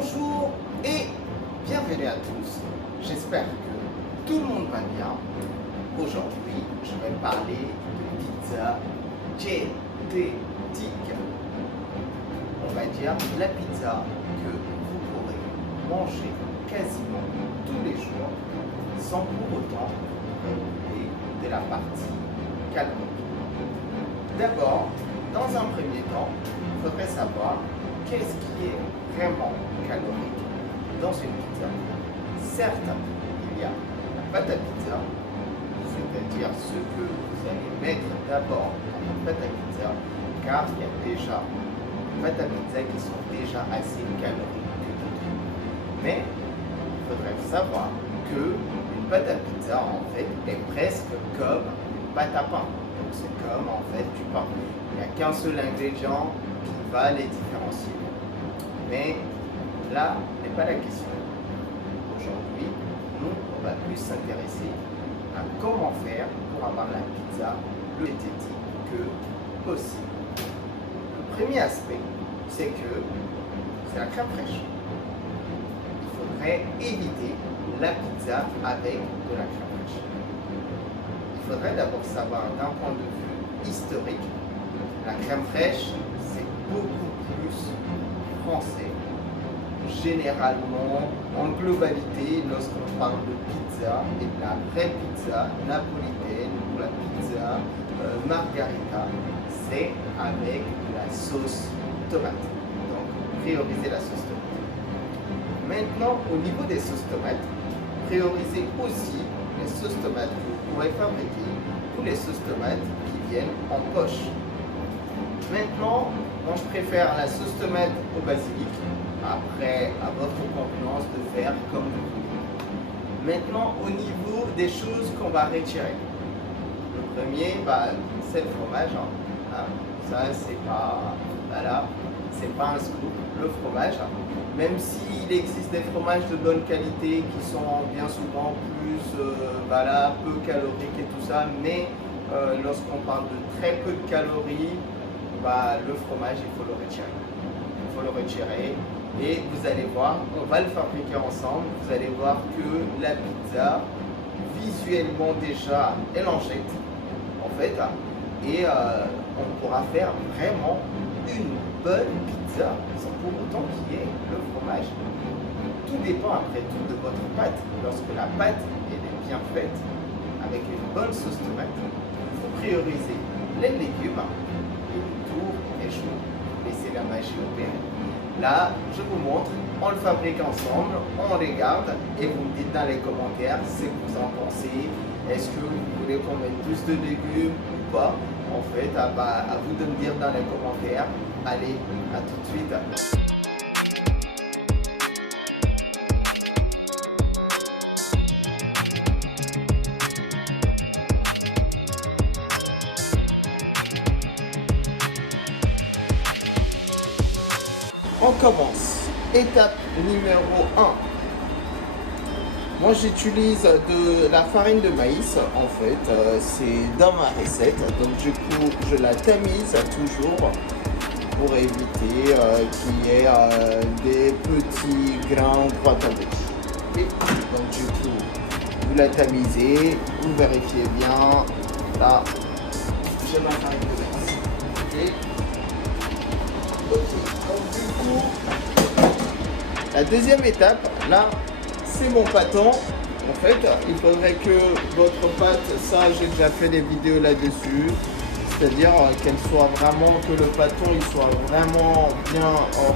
Bonjour et bienvenue à tous. J'espère que tout le monde va bien. Aujourd'hui, je vais parler de pizza diététique. On va dire la pizza que vous pourrez manger quasiment tous les jours sans pour autant brûler de la partie calorique. D'abord, dans un premier temps, il faudrait savoir qu'est-ce qui est vraiment calorique dans une pizza. Certes, il y a la pâte à pizza, c'est-à-dire ce que vous allez mettre d'abord dans la pâte à pizza, car il y a déjà des pâtes à pizza qui sont déjà assez caloriques que d'autres. Mais il faudrait savoir que une pâte à pizza, en fait, est presque comme une pâte à pain. Donc c'est comme en fait du pain. Il n'y a qu'un seul ingrédient qui va les différencier. Mais là n'est pas la question. Aujourd'hui, nous, on va plus s'intéresser à comment faire pour avoir la pizza le diététique que possible. Le premier aspect, c'est que c'est la crème fraîche. Il faudrait éviter la pizza avec de la crème fraîche. Il faudrait d'abord savoir d'un point de vue historique, la crème fraîche, c'est beaucoup plus français. Généralement, en globalité, lorsqu'on parle de pizza et de la vraie pizza napolitaine ou la pizza margarita, c'est avec de la sauce tomate. Donc, priorisez la sauce tomate. Maintenant, au niveau des sauces tomates, priorisez aussi les sauces tomates que vous pourrez fabriquer ou les sauces tomates qui viennent en poche. Maintenant, moi je préfère la sauce tomate au basilic. Après, à votre convenance de faire comme vous voulez. Maintenant, au niveau des choses qu'on va retirer. Le premier, c'est le fromage. Ça, c'est pas, voilà, c'est pas un scoop. Le fromage, même s'il existe des fromages de bonne qualité qui sont bien souvent plus, peu caloriques et tout ça, mais lorsqu'on parle de très peu de calories, le fromage, il faut le retirer. Il faut le retirer. Et vous allez voir, on va le fabriquer ensemble. Vous allez voir que la pizza, visuellement déjà, elle en jette, en fait. Et on pourra faire vraiment une bonne pizza sans pour autant qu'il y ait le fromage. Tout dépend après tout de votre pâte. Lorsque la pâte elle est bien faite, avec une bonne sauce tomate, il faut prioriser les légumes et le tour est chaud. Laissez la magie opérer. Là, je vous montre, on le fabrique ensemble, on regarde et vous me dites dans les commentaires ce que vous en pensez. Est-ce que vous voulez qu'on mette plus de légumes ou pas? En fait, à vous de me dire dans les commentaires. Allez, à tout de suite. On commence. Étape numéro 1. Moi j'utilise de la farine de maïs en fait, c'est dans ma recette, donc du coup je la tamise toujours pour éviter qu'il y ait des petits grains droite à gauche. Et donc du coup vous la tamisez, vous vérifiez bien, là j'ai ma farine de maïs. Okay. Donc du coup, la deuxième étape, là, c'est mon pâton. En fait, il faudrait que votre pâte, ça j'ai déjà fait des vidéos là-dessus, c'est-à-dire qu'elle soit vraiment, que le pâton il soit vraiment bien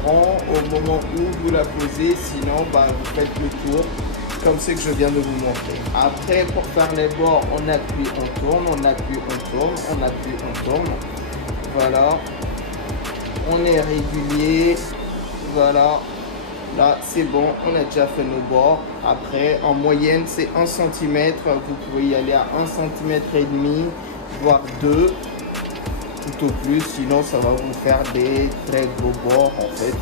rond au moment où vous la posez, sinon vous faites le tour, comme c'est que je viens de vous montrer. Après, pour faire les bords, on appuie, on tourne, on appuie, on tourne, on appuie, on tourne. Voilà. On est régulier, voilà, là c'est bon, on a déjà fait nos bords. Après, en moyenne, c'est 1 cm, vous pouvez y aller à 1 cm et demi, voire 2, tout au plus, sinon ça va vous faire des très gros bords. En fait,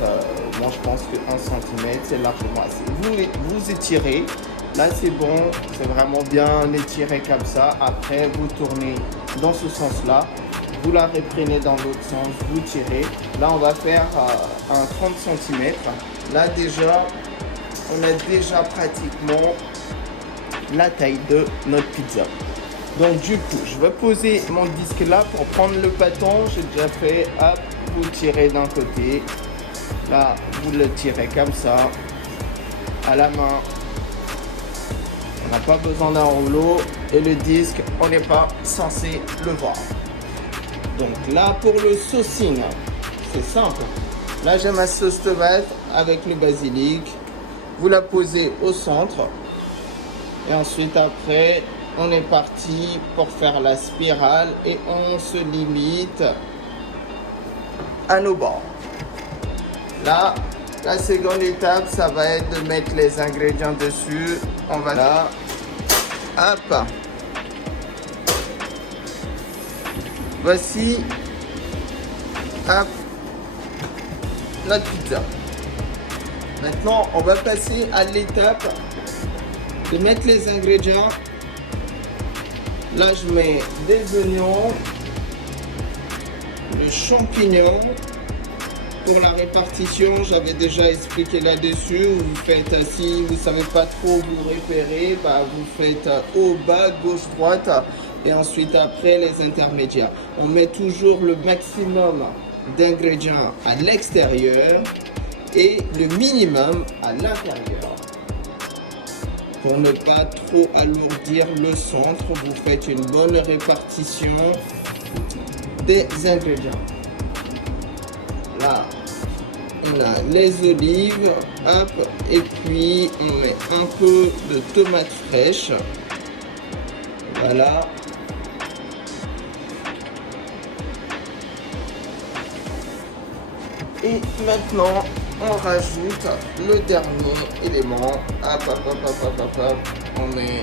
moi je pense que 1 cm, c'est largement assez. Vous étirez, là c'est bon, c'est vraiment bien étiré comme ça. Après, vous tournez dans ce sens-là. Vous la reprenez dans l'autre sens, vous tirez. Là, on va faire un 30 cm. Là déjà, on a déjà pratiquement la taille de notre pizza. Donc du coup, je vais poser mon disque là pour prendre le bâton. J'ai déjà fait, hop, vous tirez d'un côté. Là, vous le tirez comme ça, à la main. On n'a pas besoin d'un rouleau. Et le disque, on n'est pas censé le voir. Donc là, pour le saucing, c'est simple. Là, j'ai ma sauce tomate avec le basilic. Vous la posez au centre. Et ensuite, après, on est parti pour faire la spirale. Et on se limite à nos bords. Là, la seconde étape, ça va être de mettre les ingrédients dessus. On va là. Hop. Voici. Hop. Notre pizza. Maintenant, on va passer à l'étape de mettre les ingrédients. Là, je mets des oignons, le champignon. Pour la répartition, j'avais déjà expliqué là-dessus. Vous faites, si vous ne savez pas trop vous repérer, bah, vous faites haut, bas, gauche, droite. Et ensuite, après, les intermédiaires. On met toujours le maximum d'ingrédients à l'extérieur et le minimum à l'intérieur. Pour ne pas trop alourdir le centre, vous faites une bonne répartition des ingrédients. Là, on a les olives, hop, et puis on met un peu de tomates fraîches. Voilà. Et maintenant, on rajoute le dernier élément. Hop, hop, hop, hop, hop, hop. On met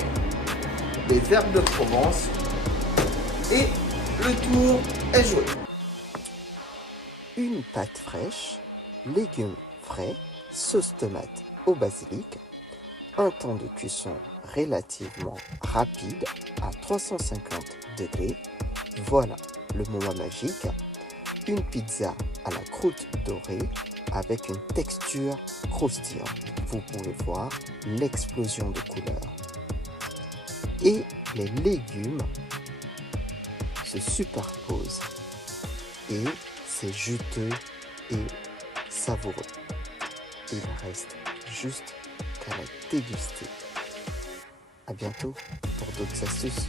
des herbes de Provence. Et le tour est joué. Une pâte fraîche, légumes frais, sauce tomate au basilic, un temps de cuisson relativement rapide à 350 degrés. Voilà le moment magique. Une pizza à la croûte dorée avec une texture croustillante. Vous pouvez voir l'explosion de couleurs. Et les légumes se superposent. Et c'est juteux et savoureux. Il reste juste qu'à la déguster. À bientôt pour d'autres astuces.